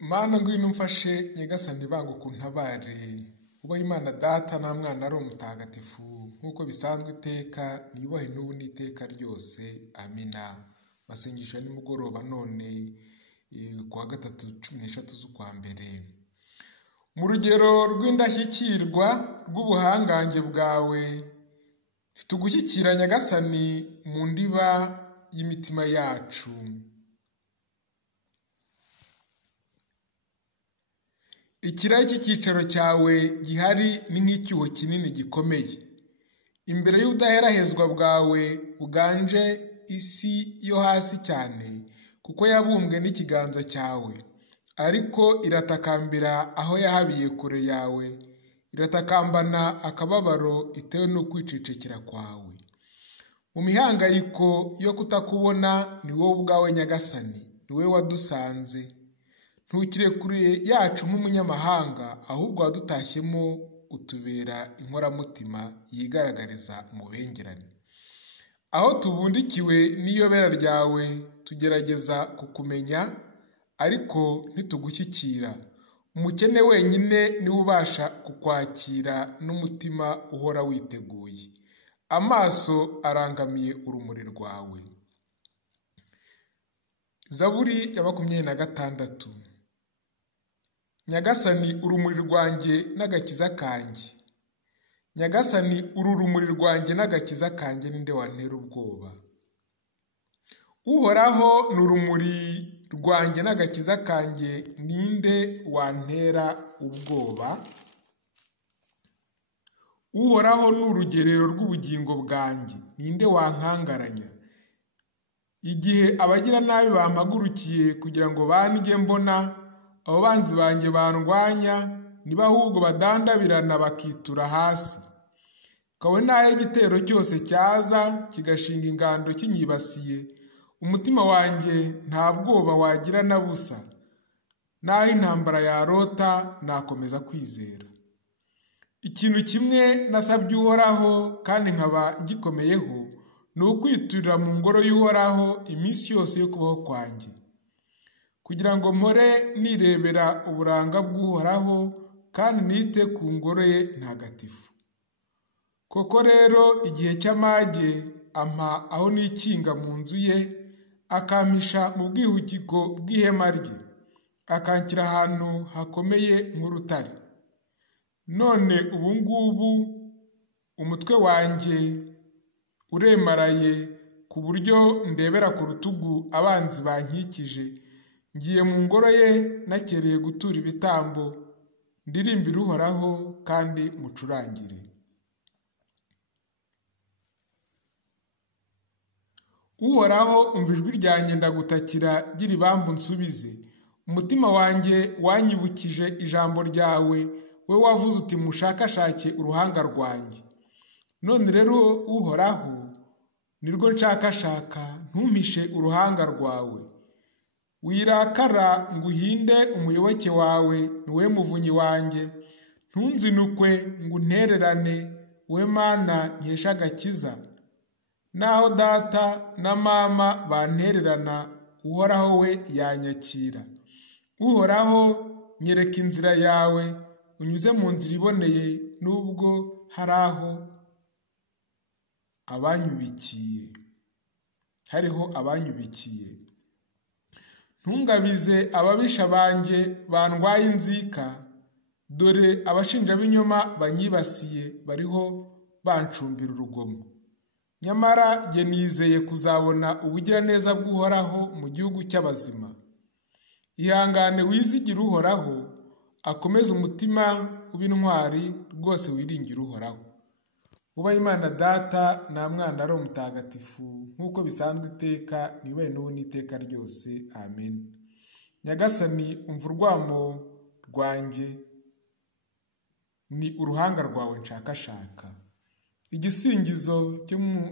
Mana ngwino umfashe nyagasani banguka untabare ubaho Imana Data na Mwana ari umutagatifu nk'uko bisanzwe iteka niyubahe n'ubu n'iteka ryose amina. Basengesha nimugoroba none kuwa gatatu 13 z'ukwa mbere. Mu rugero rw'indashyikirwa rw'ubuhangange bwawe tugushyikira nyagasani mu ndiba y'imitima yacu. Ikirari cy'icyicaro cyawe gihari ni nk'icyuho kinini gikomeye. Imbere y'ubudaherahezwa bwawe buganje isi yo hasi cyane, kuko yabumbwe n'ikiganza cyawe, ariko iratakambira aho yahabiye kure yawe, iratakambana akababaro itewe no kwicecekera kwawe. Mu mihangayiko yo kutakubona ni wowe ubwawe nyagasani, ni wowe wadusanze. Ntukire kure yacu nk'umunyamahanga, ahubwo wadutashyemo utubera inkoramutima yigaragariza mu bengerane. Aho tubundikiwe n'iyobera ryawe tugerageza kukumenya, ariko ntitugushyikira. Umukene wenyine niwe ubasha kukwakira n'umutima uhora witeguye. Amaso arangamiye urumuri rwawe. Zaburi ya 26. Nyagasani urumuri rwanjye n'agakiza kanjye. Nyagasani urumuri rwanjye n'agakiza kanjye, ninde wantera ubwoba? Uhoraho ni urumuri rwanjye n'agakiza kanjye, ninde wantera ubwoba? Uhoraho ni urugerero rw'ubugingo bwanjye, ninde wankangaranya? Igihe abagira nabi bampagurukiye kugira ngo bandye mbona, abo banzi banjye bandwanya niba ahubwo badandabirana bakitura hasi. Kabone n'aho igitero cyose cyaza kigashinga ingando kinyibasiye, umutima wanjye nta bwoba wagira na busa. N'aho intambara yarota nakomeza kwizera. Ikintu kimwe nasabye Uhoraho kandi nkaba ngikomeyeho, ni ukwiturira mu ngoro y'Uhoraho iminsi yose yo kubaho kwanjye, kugira ngo mpore nirebera uburanga bw'Uhoraho kandi nite ku ngoro ye ntagatifu. Koko rero igihe cy'amage ampa aho nikinga mu nzu ye, akampisha mu bwihugiko bw'ihema rye, akanshyira ahantu hakomeye nk'urutare. None ubu ngubu umutwe wanjye uremaraye ku buryo ndebera ku rutugu abanzi bankikije. Ngiye mu ngoro ye nakereye gutura ibitambo, ndirimbire Uhoraho kandi mucurangire. Uhoraho umva ijwi ryanjye ndagutakira, gira ibambu nsubize. Umutima wanjye wanyibukije ijambo ryawe, we wavuze uti mushakashake uruhanga rwanjye. None rero Uhoraho nirwo nshakashaka, ntumpishe uruhanga rwawe. Wirakara ngo uhinde umuyoboke wawe, ni we muvunyi wanjye. Ntunzinukwe ngo untererane, we Mana nkesha agakiza. Naho data na mama bantererana, Uhoraho we yanyakira. Uhoraho nyereka inzira yawe, unyuze mu nzira iboneye, nubwo hari aho hariho abanyubikiye. Ntungabize ababisha banjye bandwaye inzika, dore abashinjabinyoma banyibasiye bariho bancumbira urugomo. Nyamara jye nizeye kuzabona ubugiraneza bw'Uhoraho mu gihugu cy'abazima. Ihangane wizigire Uhoraho, akomeze umutima w'intwari, rwose wiringire Uhoraho. Ubaho Imana Data na Mwana ari umutagatifu nk'uko bisanzwe iteka niyubahe n'ubu n'iteka ryose amen. Nyagasani umva urwamo rwanjye, ni uruhanga rwawe nshakashaka. Igisingizo cyo mu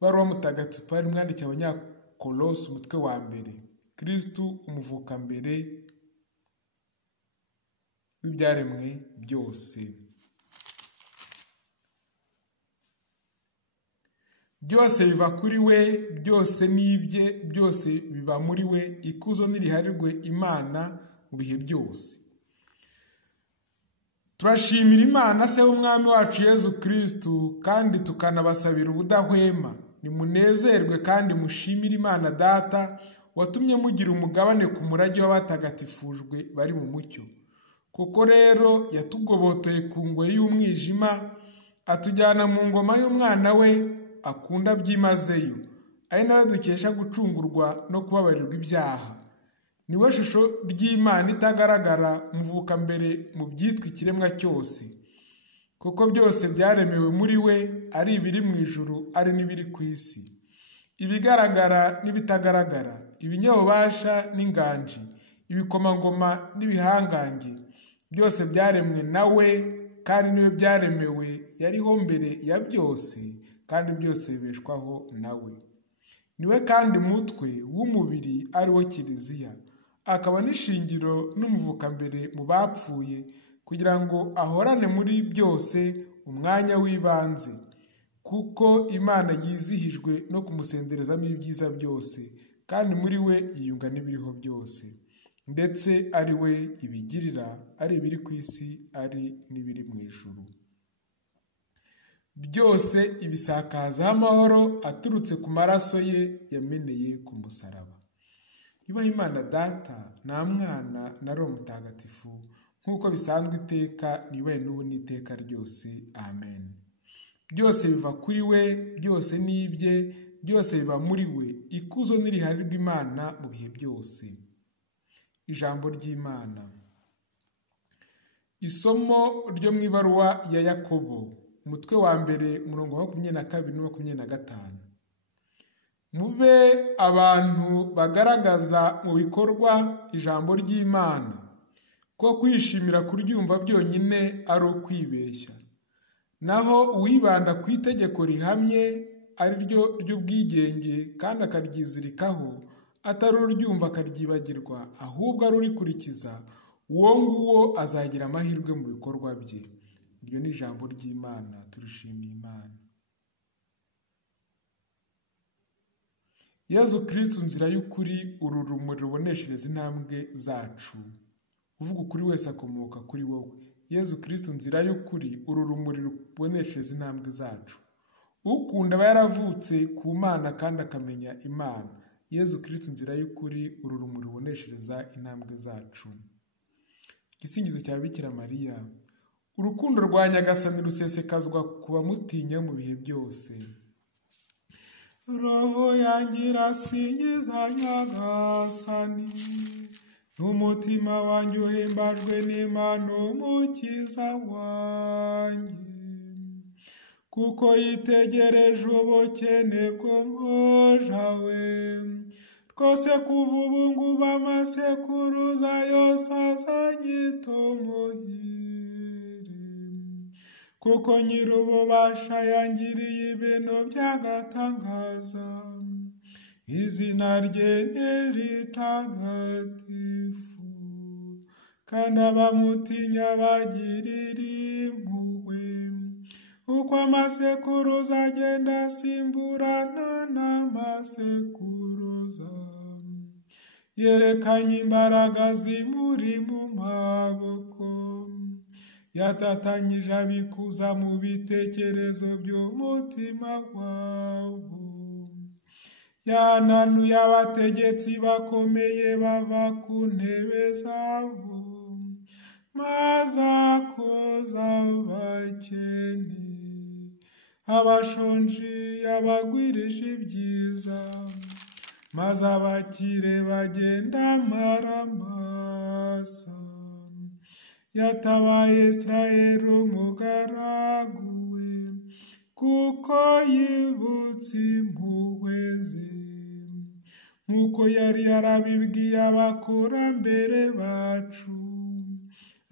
baruwa mutagatifu Pawulo mwandikiye Abanyakolosi umutwe wa 1. Kristu umuvuka mbere w'ibyaremwe byose. Byose biva kuri we, byose ni ibye, byose biba muri we. Ikuzo niriharirwe Imana mu bihe byose. Turashimira Imana se w'Umwami wacu Yezu Kristu kandi tukanabasabira ubudahwema. Nimunezerwe kandi mushimire Imana Data watumye mugira umugabane ku murage w'abatagatifujwe bari mu mucyo. Kuko rero yatugobotoye ku ngoyi y'umwijima atujyana mu ngoma y'umwana we akunda byimazeyo, ari nawe dukesha gucungurwa no kubabarirwa ibyaha. Niwe shusho ry'Imana itagaragara, muvuka mbere mu byitwa ikiremwa cyose. Kuko byose byaremewe muri we, ari ibiri mu ijuru ari n'ibiri ku isi, ibigaragara n'ibitagaragara, ibinyabubasha n'inganji, ibikomangoma n'ibihangange. Byose byaremwe nawe kandi niwe byaremewe, yariho mbere ya byose kandi byose bibeshwaho nawe. Niwe kandi mutwe w'umubiri ari wo Kiliziya, akaba n'ishingiro n'umuvuka mbere mu bapfuye, kugira ngo ahorane muri byose umwanya w'ibanze. Kuko Imana yizihijwe no kumusenderezamo ibyiza byose, kandi muri we yiyunga n'ibiriho byose, ndetse ari we ibigirira, ari ibiri ku isi ari n'ibiri mu ijuru. Byose ibisakazaho amahoro aturutse ku maraso ye yameneye ku musaraba. Yubaha Imana Data na Mwana na Roho Mutagatifu, nk'uko bisanzwe iteka, yubahe n'ubu n'iteka ryose. Amen. Byose biva kuri we, byose ni ibye, byose biba muri we. Ikuzo n'iriharirwe Imana mu bihe byose. Ijambo ry'Imana. Isomo ryo mu ibaruwa ya Yakobo, umutwe wa mbere, umurongo wa 22 na 25. Mube abantu bagaragaza mu bikorwa ijambo ry'Imana, ko kwishimira kuryumva byonyine ari ukwibeshya. Naho uwibanda ku itegeko rihamye ari ryo ry'ubwigenge kandi akaryizirikaho, atari uryumva akaryibagirwa, ahubwo arurikurikiza, uwo nguwo azagira amahirwe mu bikorwa bye. Iryo ni ijambo ry'Imana. Turishimiye Imana. Yezu Kristu nzira y'ukuri, uru rumuri ruboneshereza intambwe zacu. Uvuga ukuri wese akomoka kuri wowe. Yezu Kristu nzira y'ukuri, uru rumuri ruboneshereza intambwe zacu. Ukunda aba yaravutse ku Mana kandi akamenya Imana. Yezu Kristu nzira y'ukuri, uru rumuri ruboneshereza intambwe zacu. Igisingizo cya Bikira Mariya. Urukundo rwa Nyagasani rusesekazwa ku bamutinya mu bihe byose. Roho yanjye irasingiza Nyagasani, n'umutima wanjye uhimbajwe n'Imana Umukiza wanjye. Kuko yitegereje ubukene bw'umuja we, twose kuva ubu ngubu amasekuruza yose azanyita umuhire. Kuko nyir'ububasha yangiriye ibintu by'agatangaza, izina rye ni ritagatifu, kandi abamutinya bagirira impuhwe. Uko amasekuruza agenda asimburana n'amasekuruza, yerekanye imbaraga zimuri mu maboko, yatatanyije abikuza mu bitekerezo by'umutima wabo. Yananuye abategetsi bakomeye bava ku ntebe zabo, maze akoza abakene, abashonji yabagwirije ibyiza, maze abakire bagenda amaramasa. Yatabaye Israeli umugaragu we, kuko yibutse impuhwe ze, nk'uko yari yarabibwiye abakurambere bacu,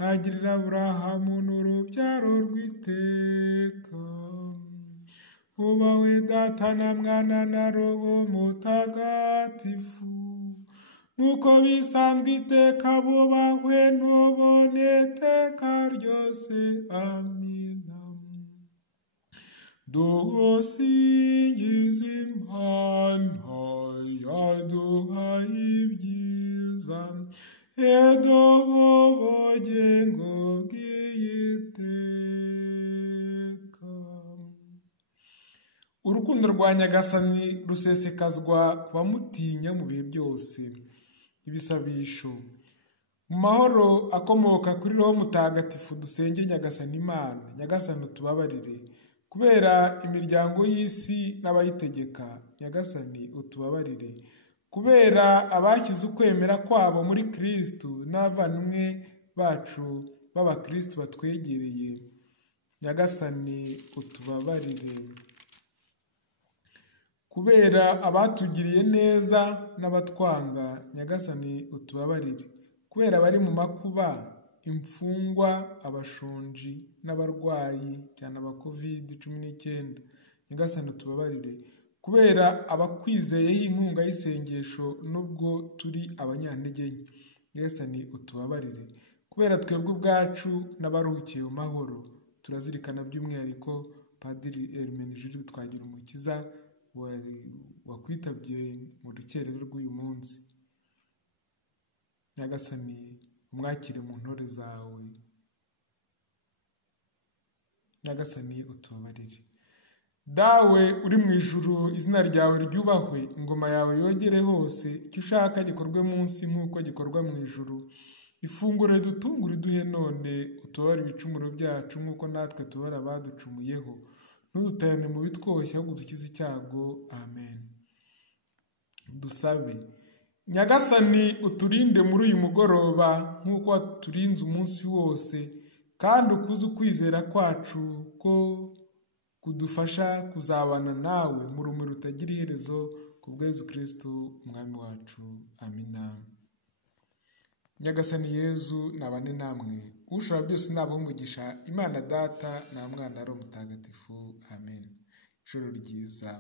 agirira Aburahamu n'urubyaro rw'iteka. Ubawe Data na Mwana na Roho Mutagatifu, nk'uko bisanzwe iteka, bubahwe n'ubone iteka ryose. Amina. Dusingize Imana yaduhaye ibyiza, edobo bugingo bw'iyiteka. Urukundo rwa Nyagasani rusesekazwa ku bamutinya mu bihe byose. Ibisabisho. Mu mahoro akomoka kuri Roho Mutagatifu dusenge Nyagasani Imana. Nyagasani utubabarire. Kubera imiryango y'isi n'abayitegeka, Nyagasani utubabarire. Kubera abashyize ukwemera kwabo muri Kristo n'abavandimwe bacu b'Abakristo batwegereye, Nyagasani utubabarire. Kubera abatugiriye neza n'abatwanga, Nyagasani utubabarire. Kubera abari mu makuba, imfungwa, abashonji n'abarwayi cyane aba COVID-19, Nyagasani utubabarire. Kubera abakwizeyeho inkunga y'isengesho nubwo turi abanyantege nke, Nyagasani utubabarire. Kubera twebwe ubwacu n'abaruhukiye mu mahoro, turazirikana by'umwihariko Padiri Hermenegilde Twagirumukiza wakwitabye mu rukerera rw'uyu munsi. Nyagasani umwakire mu ntore zawe. Nyagasani utubabarire. Dawe uri mu ijuru, izina ryawe ryubahwe, ingoma yawe yogere hose, icyo ushaka gikorwe munsi nk'uko gikorwa mu ijuru. Ifunguro ridutungura iduhe none, utubabarire ibicumuro byacu nk'uko natwe tubabarira abaducumuyeho, ntuduterane mu bitwoshya ahubwo udukize icyago. Amen. Dusabe. Nyagasani uturinde muri uyu mugoroba nk'uko waturinze umunsi wose, kandi ukuze ukwizera kwacu ko kudufasha kuzabana nawe mu rumuri rutagira iherezo, ku bwa Yezu Kristo umwami wacu. Amina. Nyagasani Yezu nabane namwe, ushobora byose nabaha umugisha, Imana Data na Mwana na Roho Mutagatifu. Amen. Ijoro ryiza.